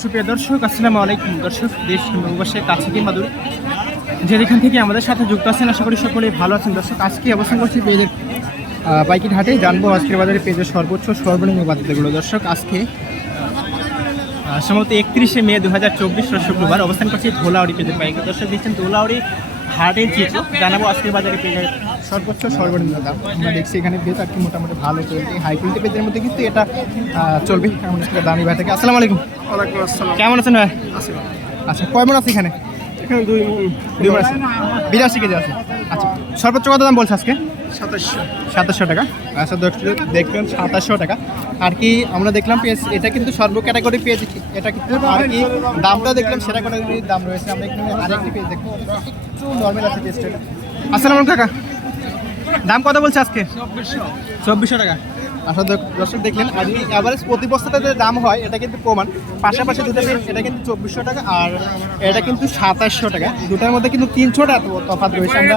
সুপ্রিয় দর্শক, আসসালামু আলাইকুম। দর্শক, দেশ অবশ্যই কাছে কিংবা দূরে যেখান থেকে আমাদের সাথে যুক্ত আছেন, আশা করি সকলেই ভালো আছেন। দর্শক, আজকে অবস্থান করছি পেঁয়াজের পাইকারি হাটে। জানবো আজকের বাজারে পেঁয়াজের সর্বোচ্চ সর্বনিম্ন বাজারগুলো। দর্শক, আজকে সম্ভবত 31শে মে 2024 শুক্রবার অবস্থান করছি ধোলাউড়ি পেঁয়াজের পাইকারি। দর্শক, দেখছেন ধোলাউড়ি হাটের চিত্র। জানাবো আজকের বাজারে পেঁয়াজের সর্বোচ্চ সর্বনিম্ন দাম। আমরা দেখছি এখানে পেঁয়াজ আর কি মোটামুটি ভালো কোয়ালিটি হাই কোয়ালিটি পেঁয়াজের মধ্যে কিন্তু এটা চলবে এমন একটা দামি ভাই থেকে। আসসালামু আলাইকুম। ওয়ালাইকুম আসসালাম। কেমন আছেন ভাই? আচ্ছা, কয় মন আছে এখানে? এখানে দুই মন আছে, 82 কেজি আছে। আচ্ছা, সর্বোচ্চ কত দাম বলছে আজকে? 2700 টাকা। আচ্ছা, দেখবেন 2700 টাকা। আর কি আমরা দেখলাম পেঁয়াজ, এটা কিন্তু সর্ব ক্যাটাগরি পেঁয়াজ। এটা কিন্তু আর কি দামটা দেখলাম সেরা ক্যাটাগরির দাম রয়েছে। আমরা এখানে আরেকটি পেঁয়াজ দেখবো, একটু নর্মাল আছে পেঁয়াজটা। আসসালামু আলাইকুম কাকা, দাম কত বলছে আজকে? 2400 টাকা। আচ্ছা দর্শক, দেখলেন আর অ্যাভারেজ প্রতি বস্তাতে যে দাম হয় এটা কিন্তু প্রমাণ। পাশাপাশি দুটো এটা কিন্তু 2400 টাকা আর এটা কিন্তু 2700 টাকা। দুটার মধ্যে কিন্তু 300 টাকা তফাৎ রয়েছে। আমরা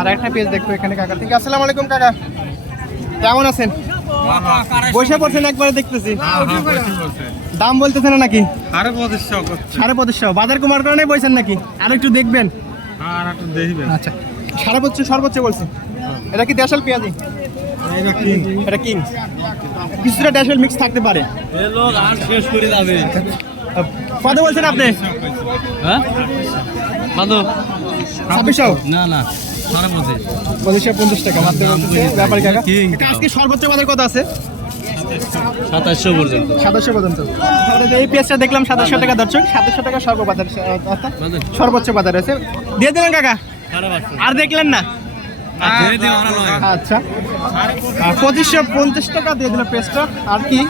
আর একটা পেজ দেখবো এখানে কাকা থেকে। আসসালামু আলাইকুম কাকা, কেমন আছেন? বসে পড়ছেন একবারে দেখতেছি। দাম বলতেছেন না নাকি? 2500। বাজার কুমার কারণে বলছেন নাকি? আর একটু দেখবেন। আচ্ছা, সর্বোচ্চ বলছি। এটা কি দেশাল পেঁয়াজি? এটা কিং। কিছুটা ড্যাশেল মিক্স থাকতে পারে। কত বলছেন আপনি? হ্যাঁ, 2600? না 2550 টাকা মাত্র বলতেছে ব্যাপারী কাকা। আজকে সর্বোচ্চ বাজার কত আছে? 2700 পর্যন্ত। 2700 পর্যন্ত। এই পেঁয়াজটা দেখলাম 2700 টাকা। দর্শক, 2700 টাকা সর্ববাজার, অর্থাৎ সর্বোচ্চ বাজার আছে। দিয়ে দিলেন কাকা? আর দেখলেন না? আচ্ছা, 2550 টাকা দিয়ে দিল পেঁয়াজটা। আর কি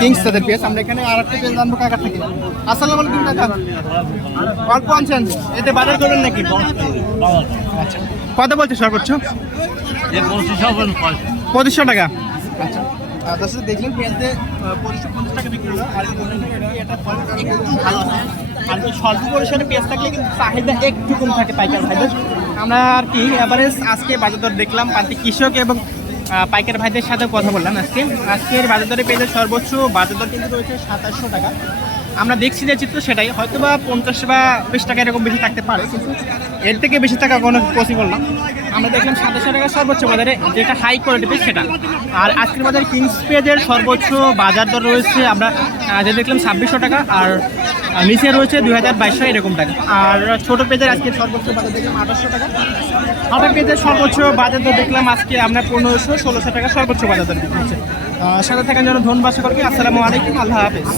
কিংস তাদের পেঁয়াজ। আমরা এখানে আর একটা পেঁয়াজ জানবো কাকা থেকে। আসসালামু আলাইকুম কাকা, অল্প আনছেন, এতে বাজার করবেন নাকি? আচ্ছা, কত বলছে সর্বোচ্চ? 2500 টাকা। আচ্ছা, দর্শক দেখলেন পেঁয়াজে 2550 টাকা বিক্রি হলো। আর এটা একটু ভালো আছে। আর স্বল্প পরিসরে পেঁয়াজ থাকলে কিন্তু চাহিদা একটু কম থাকে পাইকার ভাইদের। আমরা আর কি এভারেজ আজকে বাজার দর দেখলাম, পান্তি কৃষক এবং পাইকার ভাইদের সাথে কথা বললাম। আজকের বাজার দরে পেঁয়াজের সর্বোচ্চ বাজার দর কিন্তু রয়েছে 2700 টাকা। আমরা দেখছি যে চিত্র সেটাই, হয়তো বা 50 বা 20 টাকা এরকম বেশি থাকতে পারে, কিন্তু এর থেকে বেশি টাকা কোনো পসিবল না। আমরা দেখলাম 2700 টাকা সর্বোচ্চ বাজারে, যেটা হাই কোয়ালিটি পেঁয়াজ সেটা। আর আজকের বাজারে কিংস পেঁয়াজের সর্বোচ্চ বাজার দর রয়েছে আমরা যে দেখলাম 2600 টাকা, আর নিচে রয়েছে 2200 এরকম টাকা। আর ছোটো পেঁয়াজের আজকে সর্বোচ্চ বাজার দেখলাম 2800 টাকা। হাটের পেঁয়াজের সর্বোচ্চ বাজার দর দেখলাম আজকে আমরা 1500-1600 টাকা সর্বোচ্চ বাজার দর বিক্রি হচ্ছে। সাথে থাকার জন্য ধন্যবাদ সকলকে। আসসালামু আলাইকুম, আল্লাহ হাফেজ।